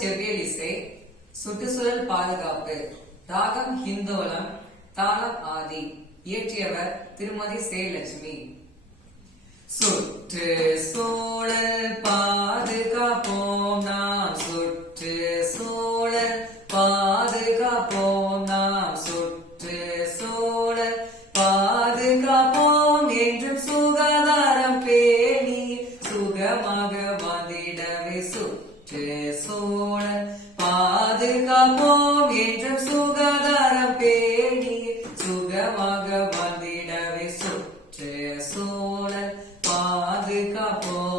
செவ்வியல் இசை, சுற்றுச்சூழல் பாதுகாப்பு, ராகம் ஹிந்தோலம், தாளம் ஆதி. இயற்றியவர் திருமதி சேலட்சுமி. சுற்று சூழல் பாதுகாப்போம் நாம், சுற்று சூழல் பாதுகாப்போம் நாம், சுற்று சூழல் பாதுகாப்போம் என்றும் சுகாதாரம் பேணி சுகமாக வந்திடவே. சுற்று சூழல் பாதுகாப்போம் என்றும் சுகாதாரம் பேணி சுகமாக வந்திடவே. சுற்று சூழல் பாதுகாப்போம்.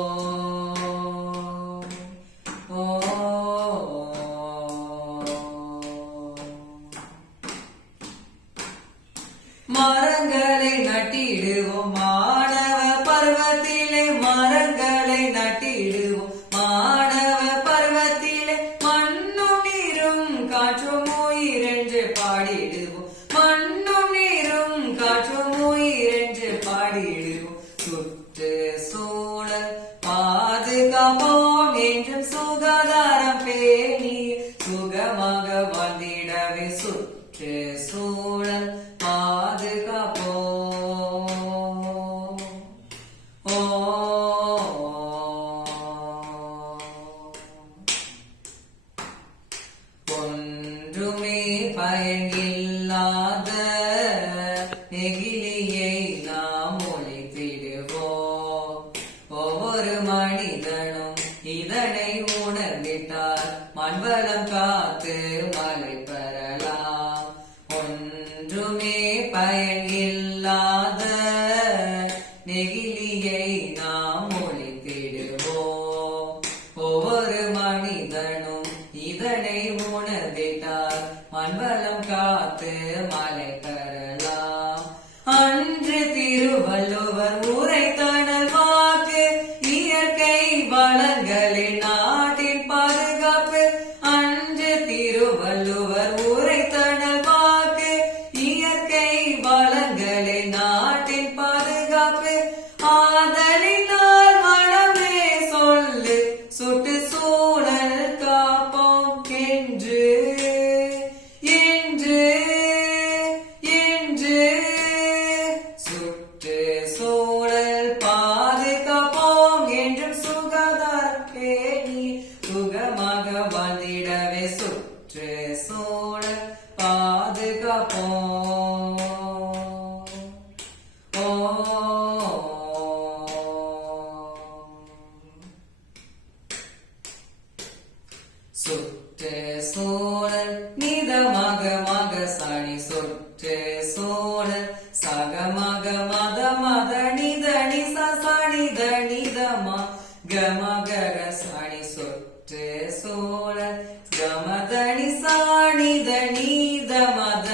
மரங்களை நட்டிடுவோம் மாணவ பருவத்திலே, மரங்களை நட்டிடுவோம் மாணவ பருவத்திலே, மண்ணும் நீரும் காற்றும் உயிரென்று பாடிடுவோம், மண்ணும் நீரும் காற்றும் உயிரென்று பாடிடுவோம். சுற்று சூழல் பாதுகாப்போம் என்றும் சுகாதாரம் பேணி சுகமாக வந்திடவே. சுற்று சூழல் பாதுகாப்போம். ஒன்றுமே பயனில்லாத நெகிழியை நாம் ஒழித்திடுவோம். ஒவ்வொரு மனிதனும் இதனை உணர்ந்திட்டால் மண்வளம் காத்து மழை பெறலாம். ஒன்றுமே பயனில்லாத நெகிழியை நாம் ஒழித்திடுவோம். ஒவ்வொரு மனிதனும் இதனை உணர்ந்திட்டால் மண்வளம் காத்து மழை பெறலாம். அன்று திருவள்ளுவர் உரைத்தனல் வாக்கு, இயற்கை வளங்களின் நாட்டின் பாதுகாப்பு. அன்று திருவள்ளுவர் உரைத்தனல் வாக்கு, இயற்கை வளங்களின் நாட்டின் பாதுகாப்பு. ஆதலினால் மனமே சொல்லு, சுற்றுச்சூழல் காப்போம் என்று என்று என்று. சுற்றுச்சூழல் பாதுகாப்போம் என்றும் சுகாதாரம் பேணி சுகமாக வந்திடவே. சுற்றுச்சூழல் பாதுகாப்போம். சுற்று சூழல் நிதமாக மக சனி, சுற்று சூழல் சகமக மத மத நித நிச சனி த நிதமா கமக சனி. சுற்று சூழல் கமத நிசாணி த நீத மத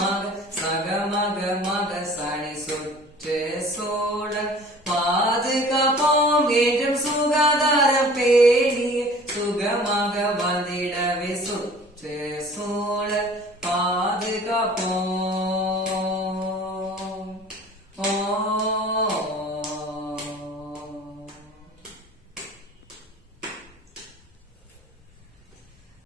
மக சகமக மக சனி. சுற்று சூழல் பாதுகாப்போம் என்றும் சுகாதாரம் பேணி சுகமாக வந்திடவே. சுற்று சூழல் பாதுகாப்போம்.